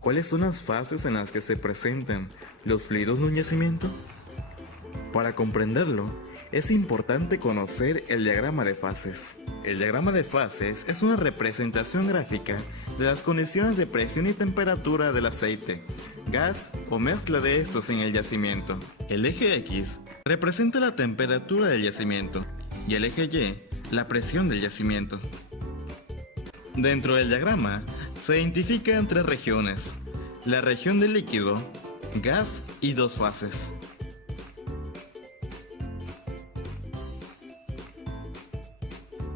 ¿Cuáles son las fases en las que se presentan los fluidos de un yacimiento? Para comprenderlo, es importante conocer el diagrama de fases. El diagrama de fases es una representación gráfica de las condiciones de presión y temperatura del aceite, gas o mezcla de estos en el yacimiento. El eje X representa la temperatura del yacimiento y el eje Y la presión del yacimiento. Dentro del diagrama se identifican tres regiones: la región del líquido, gas y dos fases.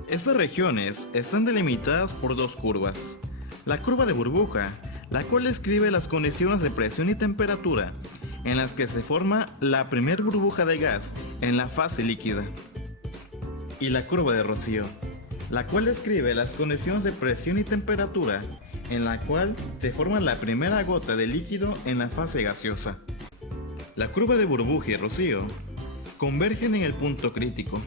Estas regiones están delimitadas por dos curvas. La curva de burbuja, la cual describe las condiciones de presión y temperatura en las que se forma la primer burbuja de gas en la fase líquida. Y la curva de rocío, la cual describe las condiciones de presión y temperatura en la cual se forma la primera gota de líquido en la fase gaseosa. La curva de burbuja y rocío convergen en el punto crítico,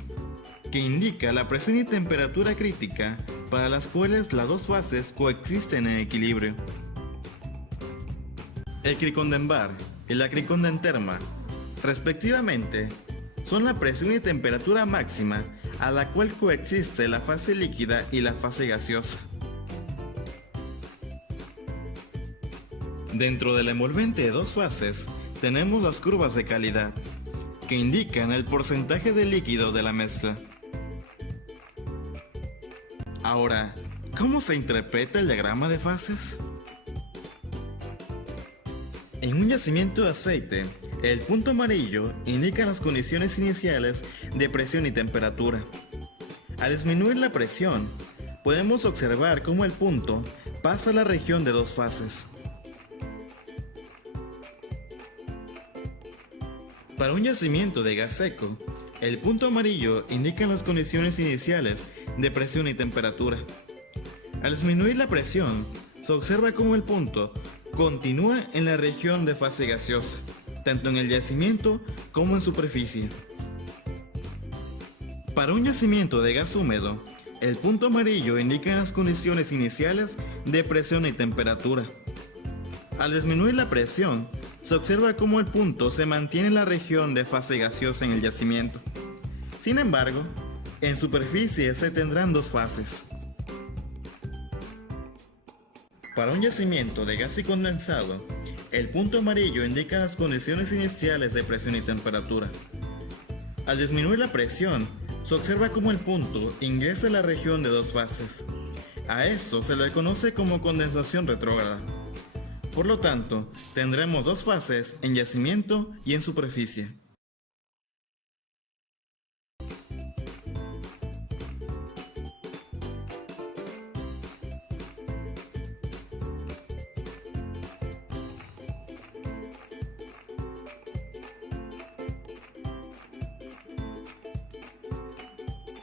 que indica la presión y temperatura crítica para las cuales las dos fases coexisten en equilibrio. El cricondenbar y la cricondenterma, respectivamente, son la presión y temperatura máxima a la cual coexiste la fase líquida y la fase gaseosa. Dentro del envolvente de dos fases tenemos las curvas de calidad, que indican el porcentaje de líquido de la mezcla. Ahora, ¿cómo se interpreta el diagrama de fases? En un yacimiento de aceite, el punto amarillo indica las condiciones iniciales de presión y temperatura. Al disminuir la presión, podemos observar cómo el punto pasa a la región de dos fases. Para un yacimiento de gas seco, el punto amarillo indica las condiciones iniciales de presión y temperatura. Al disminuir la presión, se observa cómo el punto continúa en la región de fase gaseosa, tanto en el yacimiento como en superficie. Para un yacimiento de gas húmedo, el punto amarillo indica las condiciones iniciales de presión y temperatura. Al disminuir la presión, se observa cómo el punto se mantiene en la región de fase gaseosa en el yacimiento. Sin embargo, en superficie se tendrán dos fases. Para un yacimiento de gas y condensado, el punto amarillo indica las condiciones iniciales de presión y temperatura. Al disminuir la presión, se observa cómo el punto ingresa a la región de dos fases. A esto se le conoce como condensación retrógrada. Por lo tanto, tendremos dos fases en yacimiento y en superficie.